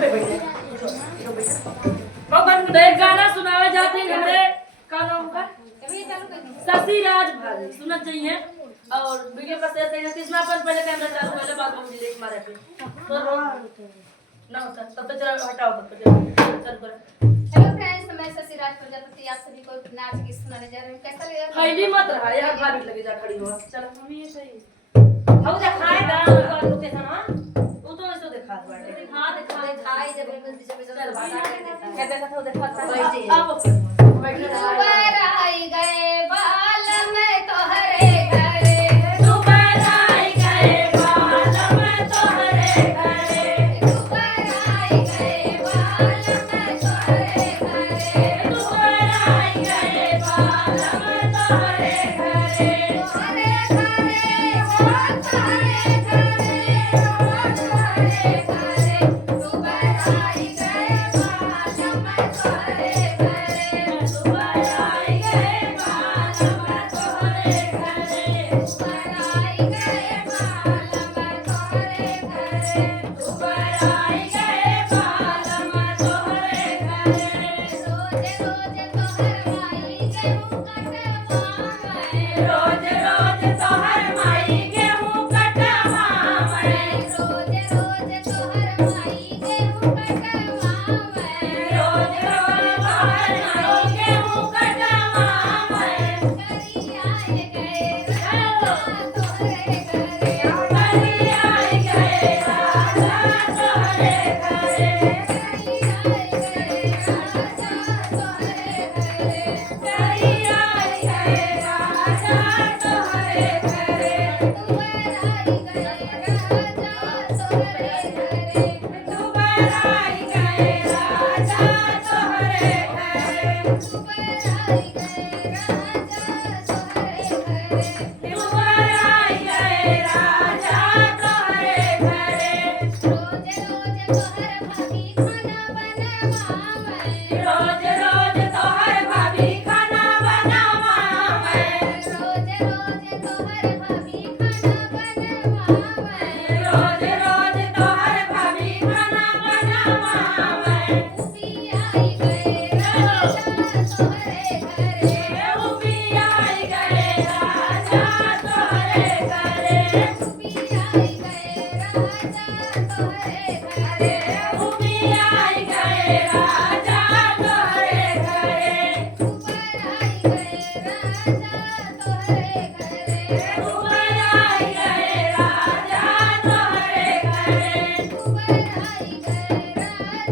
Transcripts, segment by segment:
पे बैठे तो एक गाना सुनावे जाते हैं हमारे का नाम का शशि राज भाभी सुनना चाहिए और वीडियो का शेयर करिए कृष्णा पर पहले कैमरा चालू पहले बात मुझे देख मारे पे तो ना होता तब तो चलो हटाओ तब तो चल कर हेलो फ्रेंड्स मैं शशि राज प्रजापति आप सभी को नाच गीत सुनाने जा रही हूँ कैसा लगा खैली मत रहा यार भाभी लगे जा खड़ी हो चल हम ये सही हम दिखाए दा लोकेशन हां तू तो ऐसे दिखा बाटे हां दिखाई जब जब चल बात क्या देखा था देखा था अब बैठ आई गए बाल में तोहरे घरे दोबारा आई गए बाल में तोहरे घरे दोबारा आई गए बाल में तोहरे घरे दोबारा आई गए बाल में तोहरे घरे तोहरे घरे हो तोहरे घरे दोबारा आई गए बाल में तोहरे घरे दोबारा आई गए बाल में तोहरे घरे दोबारा आई गए बाल में तोहरे घरे दोबारा आई गए बाल में तोहरे घरे रोज रोज तोहर माई गेहूं कटवावे रोज रोज तोहर माई गेहूं कटवावे रोज रोज तोहर माई गेहूं कटवावे रोज रोज तोहर माई गेहूं कटवावे करी आए गए राजा तोहरे घरे करी आई गए राजा तोहरे घरे करी आए गए राजा तोहरे घरे करी आई गए राजा तोहरे घरे दोबारा आई गए राजा तोहरे घरे दोबारा आई गए राजा तोहरे घरे दोबारा आई गए राजा तोहरे घरे दोबारा आई गए राजा तोहरे घरे रोज रोज तोहर भाभी खाना बनवावे रोज रोज तोहर भाभी खाना बनावावे रोज रोज तोहर भाभी खाना बनवावे रोज रोज तोहर भाभी खाना बनावावे उसी आई गए राजा तोहरे घरे उबी आई गए राजा तोहरे घरे उसी आई गए राजा तोहरे घरे उबी आई गए राजा तोहरे घरे दोबारा आई गए राजा तोहरे घरे दोबारा आई गए राजा तोहरे घरे दोबारा आई गए राजा तोहरे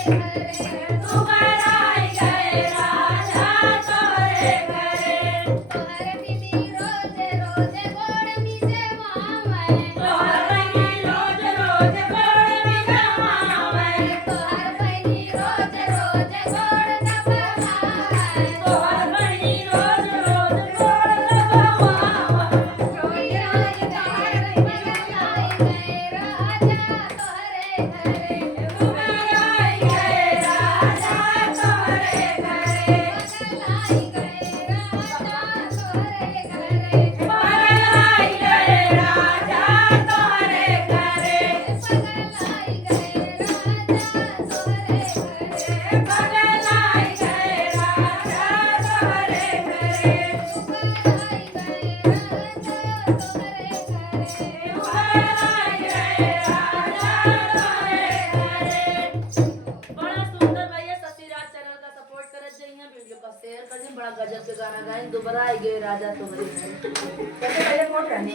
घरे दोबारा आई गए राजा तोहरे घरे तोहर दीदी रोज रोज गोड़ मिजवावे तोहर बहिनी रोज रोज गोड़ मिजवावे तोहर बहिनी रोज रोज गोड़ दबावे तोहर बहिनी रोज रोज गोड़ दबावावे रोई रोई तोहर बगल आई गए राजा तोहरे घरे दोबारा आई गए राजा तोहरे घरे बगल आई गए राजा तोहरे घरे पागल आई गए राजा तोहरे घरे बगल आई गए राजा तोहरे घरे पागल आई गए राजा तोहरे घरे दोबारा आई गए राजा तोहरे घरे दोबारा आई गए राजा तोहरे घरे बड़ा सुंदर भैया शशि राज चैनल का सपोर्ट करत जाइए वीडियो का शेयर कर दी बड़ा गजब के गाना गाएं दोबारा आई गए राजा तोहरे घरे कैसे पहले मोट रहने